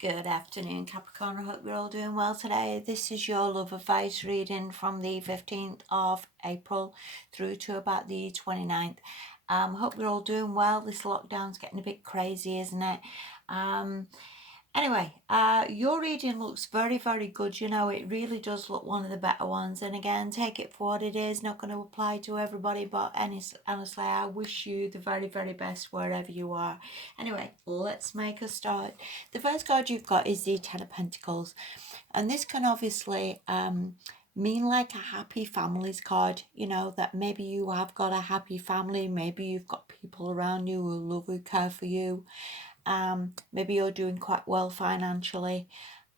Good afternoon, Capricorn. I hope you're all doing well today. This is your love advice reading from the 15th of April through to about the 29th. Hope you're all doing well. This lockdown's getting a bit crazy, isn't it? Anyway, your reading looks very, very good. You know, it really does look one of the better ones. And again, take it for what it is. Not going to apply to everybody, but honestly, I wish you the very, very best wherever you are. Anyway, let's make a start. The first card you've got is the Ten of Pentacles. And this can obviously mean like a happy families card, you know, that maybe you have got a happy family, maybe you've got people around you who love, who care for you. Maybe you're doing quite well financially,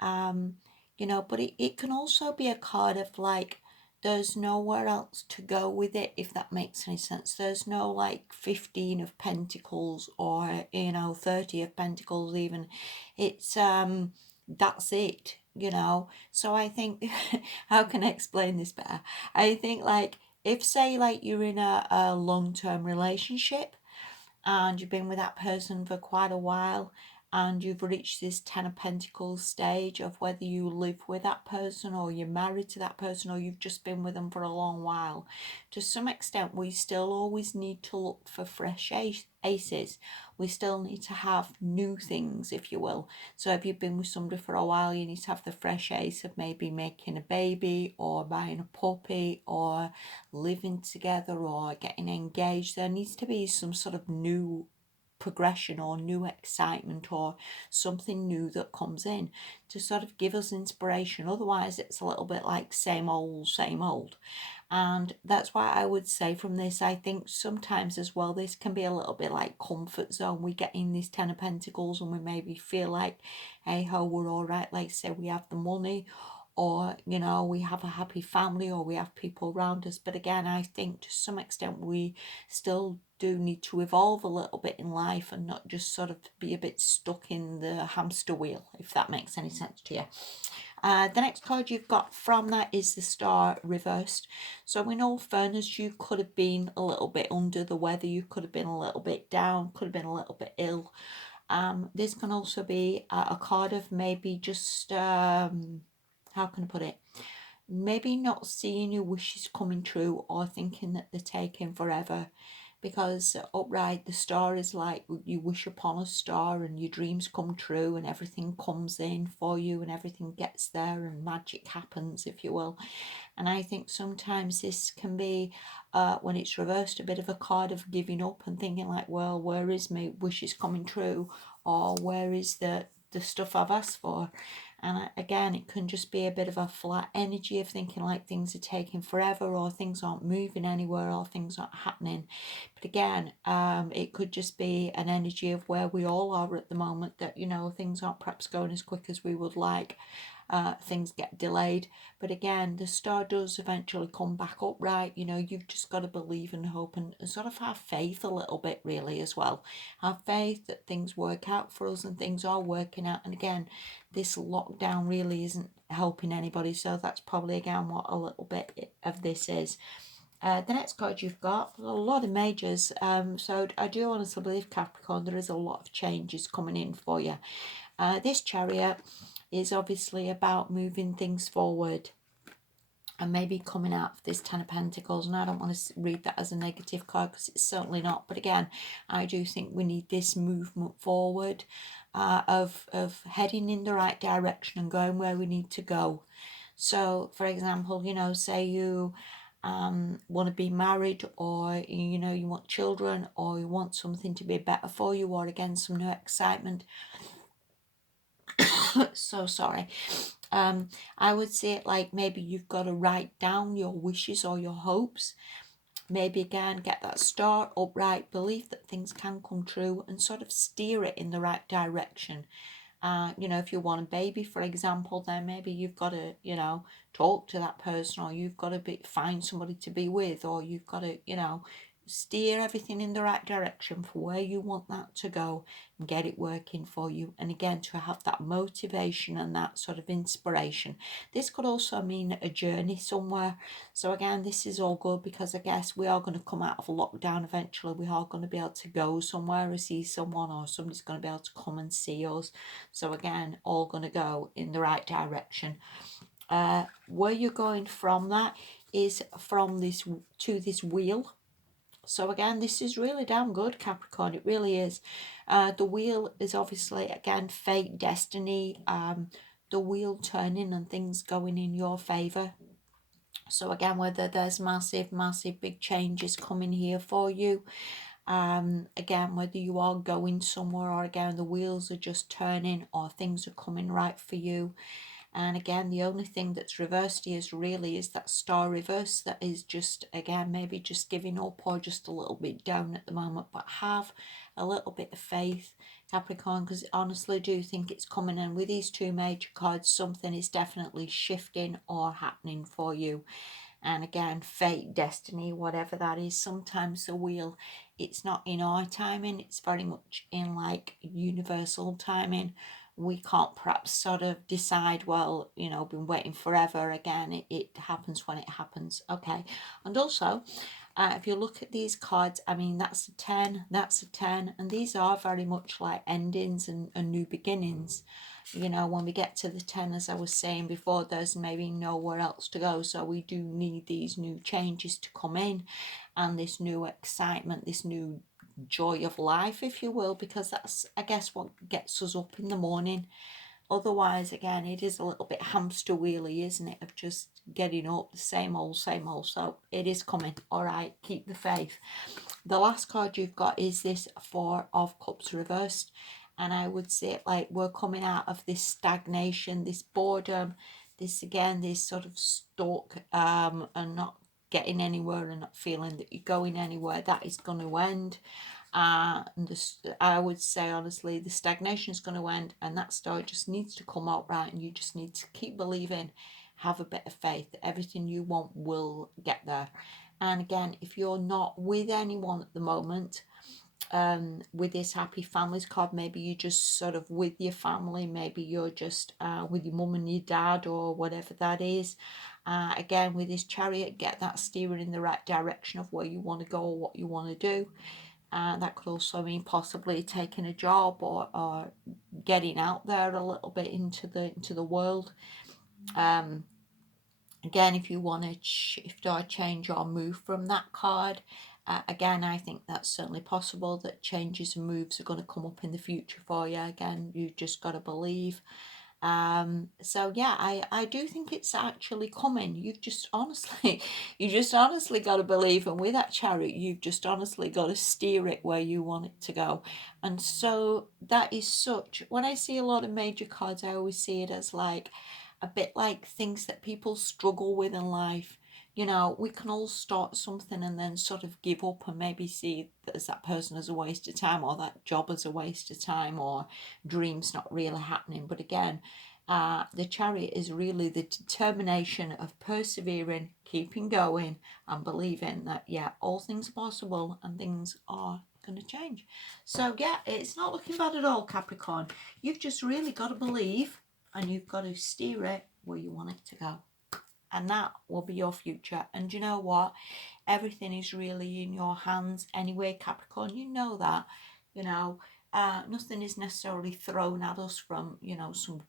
you know, but it can also be a card of like, there's nowhere else to go with it, if that makes any sense. There's no like 15 of Pentacles or, you know, 30 of Pentacles even. It's, that's it, you know. So I think, how can I explain this better? I think like, if say like you're in a long-term relationship, and you've been with that person for quite a while and you've reached this Ten of Pentacles stage of whether you live with that person or you're married to that person or you've just been with them for a long while, to some extent we still always need to look for fresh aces. We still need to have new things, if you will. So if you've been with somebody for a while, you need to have the fresh ace of maybe making a baby or buying a puppy or living together or getting engaged. There needs to be some sort of new progression or new excitement or something new that comes in to sort of give us inspiration. Otherwise it's a little bit like same old, same old. And that's why I would say from this, I think sometimes as well, this can be a little bit like comfort zone. We get in these Ten of Pentacles and we maybe feel like, hey ho, we're all right. Like say we have the money, or you know, we have a happy family, or we have people around us. But again, I think to some extent we still do need to evolve a little bit in life and not just sort of be a bit stuck in the hamster wheel, if that makes any sense to you. The next card you've got from that is the Star reversed. So in all fairness, you could have been a little bit under the weather, you could have been a little bit down, could have been a little bit ill. This can also be a card of maybe just, how can I put it? Maybe not seeing your wishes coming true or thinking that they're taking forever, because upright the star is like you wish upon a star and your dreams come true and everything comes in for you and everything gets there and magic happens, if you will. And I think sometimes this can be, when it's reversed, a bit of a card of giving up and thinking like, well, where is my wishes coming true, or where is the stuff I've asked for? And again, it can just be a bit of a flat energy of thinking like things are taking forever, or things aren't moving anywhere, or things aren't happening. But again, it could just be an energy of where we all are at the moment, that, you know, things aren't perhaps going as quick as we would like. Things get delayed. But again, the star does eventually come back up, right? You know, you've just got to believe and hope and sort of have faith a little bit, really, as well. Have faith that things work out for us and things are working out. And again, this lockdown really isn't helping anybody. So that's probably, again, what a little bit of this is. The next card you've got, a lot of majors. So I do honestly believe, Capricorn, there is a lot of changes coming in for you. This Chariot is obviously about moving things forward and maybe coming out of this Ten of Pentacles. And I don't want to read that as a negative card, because it's certainly not. But again, I do think we need this movement forward, of heading in the right direction and going where we need to go. So, for example, you know, say you want to be married, or you know, you want children, or you want something to be better for you, or again some new excitement. So sorry. I would say it like maybe you've got to write down your wishes or your hopes. Maybe again get that start upright, believe that things can come true, and sort of steer it in the right direction. You know, if you want a baby, for example, then maybe you've got to, you know, talk to that person, or you've got to find somebody to be with, or you've got to, you know, steer everything in the right direction for where you want that to go and get it working for you. And again, to have that motivation and that sort of inspiration. This could also mean a journey somewhere. So again, this is all good because I guess we are going to come out of lockdown eventually. We are going to be able to go somewhere or see someone, or somebody's going to be able to come and see us. So again, all going to go in the right direction. Where you're going from that is from this to this wheel. So again, this is really damn good, Capricorn. It really is. The wheel is obviously, again, fate, destiny, the wheel turning and things going in your favour. So again, whether there's massive big changes coming here for you, again, whether you are going somewhere, or again the wheels are just turning, or things are coming right for you. And again, the only thing that's reversed here is that star reverse, that is just, again, maybe just giving up or just a little bit down at the moment. But have a little bit of faith, Capricorn, because I honestly do think it's coming. And with these two major cards, something is definitely shifting or happening for you. And again, fate, destiny, whatever that is, sometimes the wheel, it's not in our timing, it's very much in like universal timing. We can't perhaps sort of decide, well, been waiting forever. Again, it happens when it happens. Okay. And also, if you look at these cards, I mean, that's a 10, that's a 10, and these are very much like endings and new beginnings. When we get to the 10, as I was saying before, there's maybe nowhere else to go. So we do need these new changes to come in, and this new excitement, this new joy of life, if you will, because that's, I guess, what gets us up in the morning. Otherwise, again, it is a little bit hamster wheelie, isn't it, of just getting up, the same old, same old. So it is coming. All right, keep the faith. The last card you've got is this Four of Cups reversed. And I would say like we're coming out of this stagnation, this boredom, this, again, this sort of stuck and not getting anywhere and not feeling that you're going anywhere. That is going to end. And I would say, honestly, the stagnation is going to end, and that story just needs to come out right, and you just need to keep believing, have a bit of faith that everything you want will get there. And again, if you're not with anyone at the moment, with this happy families card, maybe you're just sort of with your family, maybe you're just with your mum and your dad, or whatever that is. Again, with this Chariot, get that steering in the right direction of where you want to go or what you want to do. That could also mean possibly taking a job, or getting out there a little bit into the world. Again, if you want to shift or change or move from that card, again, I think that's certainly possible, that changes and moves are going to come up in the future for you. Again, you've just got to believe. So yeah, I do think it's actually coming. You just honestly got to believe, and with that Chariot, you've just honestly got to steer it where you want it to go. And so that is such, when I see a lot of major cards, I always see it as like a bit like things that people struggle with in life. We can all start something and then sort of give up and maybe see that person as a waste of time, or that job as a waste of time, or dreams not really happening. But again, the Chariot is really the determination of persevering, keeping going, and believing that, yeah, all things are possible and things are going to change. So yeah, it's not looking bad at all, Capricorn. You've just really got to believe, and you've got to steer it where you want it to go. And that will be your future. And you know what? Everything is really in your hands anyway, Capricorn. You know that. Nothing is necessarily thrown at us from, some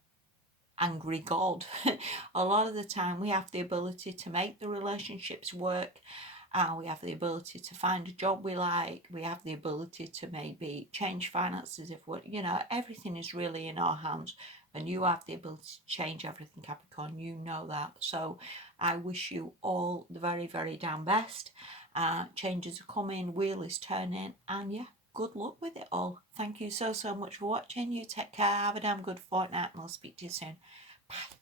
angry God. A lot of the time we have the ability to make the relationships work. We have the ability to find a job we like. We have the ability to maybe change finances if we're, everything is really in our hands. And you have the ability to change everything, Capricorn. You know that. So I wish you all the very, very damn best. Changes are coming, wheel is turning, and yeah, good luck with it all. Thank you so much for watching. You take care. Have a damn good fortnight, and I'll speak to you soon. Bye.